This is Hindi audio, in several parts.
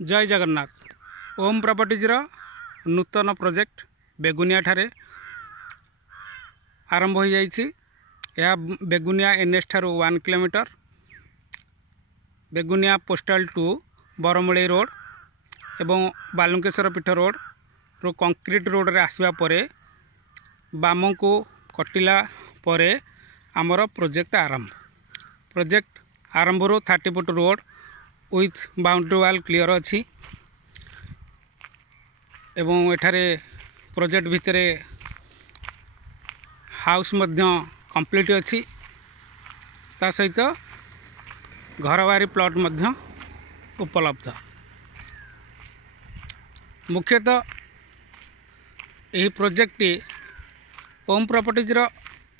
जय जगन्नाथ। ओम प्रॉपर्टीज नूतन प्रोजेक्ट बेगुनिया ठारे आरंभ हो जाइछि। यह बेगुनिया एनएच ठारू 1 kilometre Begunia postal to Barmuli road एवं बालुकेश्वर पीठ रोड रो कंक्रीट रोड रे आसवा परे बाम को कटिला परे आमर प्रोजेक्ट आरंभ रो 30 foot road with boundary wall clear अच्छी एवं एठारे प्रोजेक्ट भितर हाउस मध्य कंप्लीट अच्छी ता सहित घरबारी प्लॉट मध्य उपलब्ध। मुख्यतः यही प्रोजेक्ट ओम प्रॉपर्टीज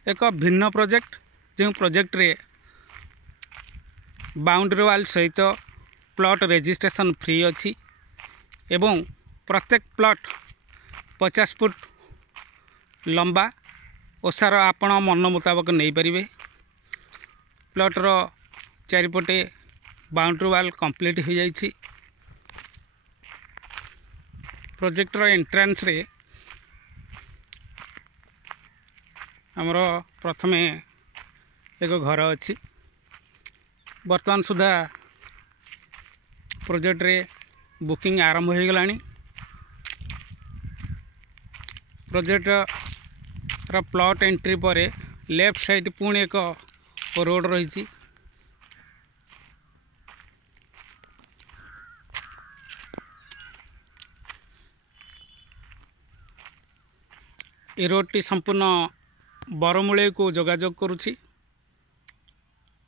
एक भिन्न प्रोजेक्ट जो प्रोजेक्ट रे बाउंड्री वाल सहित प्लॉट रजिस्ट्रेशन फ्री अच्छी एवं प्रत्येक प्लॉट 50 फुट लंबा ओसार आपण मन मुताबक नहीं पारे। प्लॉटर चारिपटे बाउंड्री वाल कंप्लीट हो जाइछि। प्रोजेक्टर एंट्रेंस रे हमर प्रथमे एक घर अच्छी। वर्तमान सुधा प्रोजेक्ट रे बुकिंग आरंभ हो गलानी। प्रोजेक्ट प्लॉट एंट्री पर लेफ्ट साइड पुणी एक रोड रही। ए रोडटी संपूर्ण बरमुले को जोगाजोग करुछि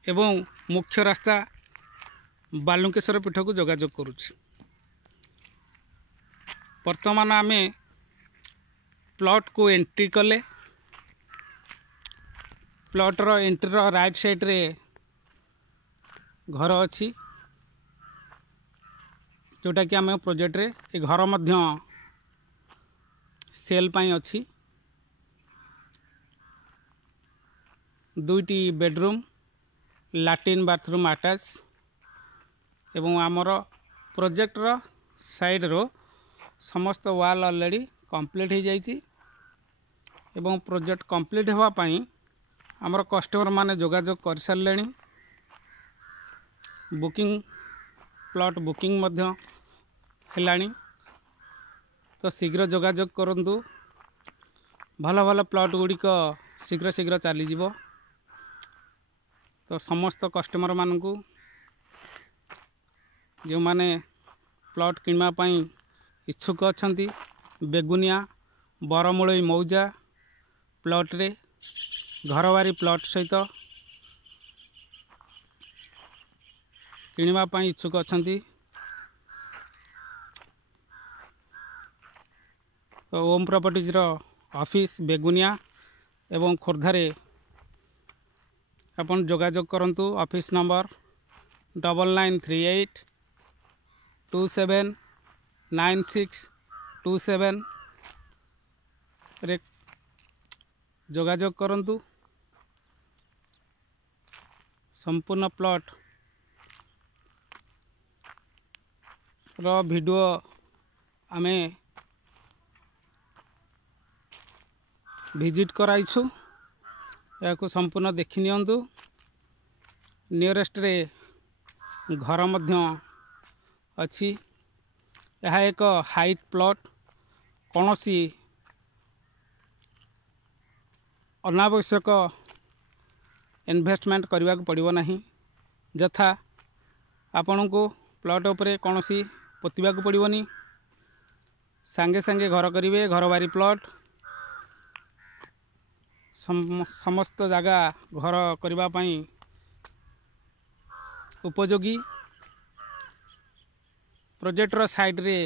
एवं मुख्य रास्ता बालुकेश्वर पीठ को जोगाजोग करुछि। वर्तमान आमे प्लॉट को एंट्री कले। प्लॉटर एंट्री राइट साइड रे घर अच्छी जोटा कि आम प्रोजेक्ट रे ए घर मध्य सेल पाई अच्छी। 2टी बेडरूम लैट्रिन बाथरूम अटैच एवं आमर प्रोजेक्ट रो साइड रो समस्त वाल ऑलरेडी कंप्लीट हो जाइछि एवं प्रोजेक्ट कंप्लीट होगा पाई आमर कस्टमर माने जोगाजोग कर सारे। बुकिंग प्लॉट बुकिंग मध्य हेलानी तो शीघ्र जोगाजोग करंतु। भल भल प्लॉट गुड़िक शीघ्र शीघ्र चली जीवो। तो समस्त कस्टमर मानू जो माने प्लॉट किणवा पाई इच्छुक अच्छी बेगुनिया बरमुली मौजा प्लॉट रे घरबारी प्लॉट सहित किणवा पाई इच्छुक अच्छी तो ओम प्रॉपर्टीज रो ऑफिस बेगुनिया एवं खोर्धारे अपन जोगाजोग करंतु। ऑफिस नंबर 9938 27 9627 रे जोगाजोग करंतु। संपूर्ण प्लॉट रो वीडियो आमे विजिट कराइछु। या संपूर्ण देखि नियंतु। नियरेस्ट रे घर मध्य अच्छी। यह एक हाइट प्लॉट कौन सी अनावश्यक इन्वेस्टमेंट करने को पड़ो नहीं। जथा आपण को प्लॉट उपरे कौन सी पोतवा को पड़ोनी सांगे सांगे घर करेंगे। घर बारी प्लॉट समस्त जगह घर करने उपयोगी। प्रोजेक्टर साइड रे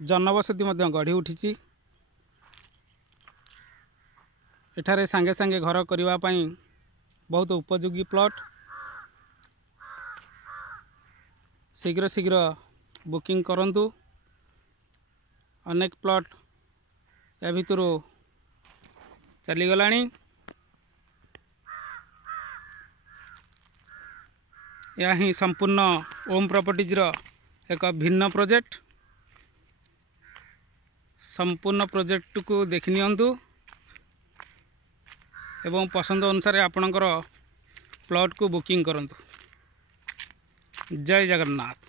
जनबसति गढ़ी उठी। एठारे सांगे सांगे घर करने बहुत उपयोगी प्लॉट। शीघ्र शीघ्र बुकिंग करंतु। अनेक प्लॉट या भितर चली गलानी। यह ही संपूर्ण ओम प्रॉपर्टीज एक भिन्न प्रोजेक्ट संपूर्ण प्रोजेक्ट को देखि नियंतु एवं पसंद अनुसार आपणकर प्लॉट को बुकिंग करंतु। जय जगन्नाथ।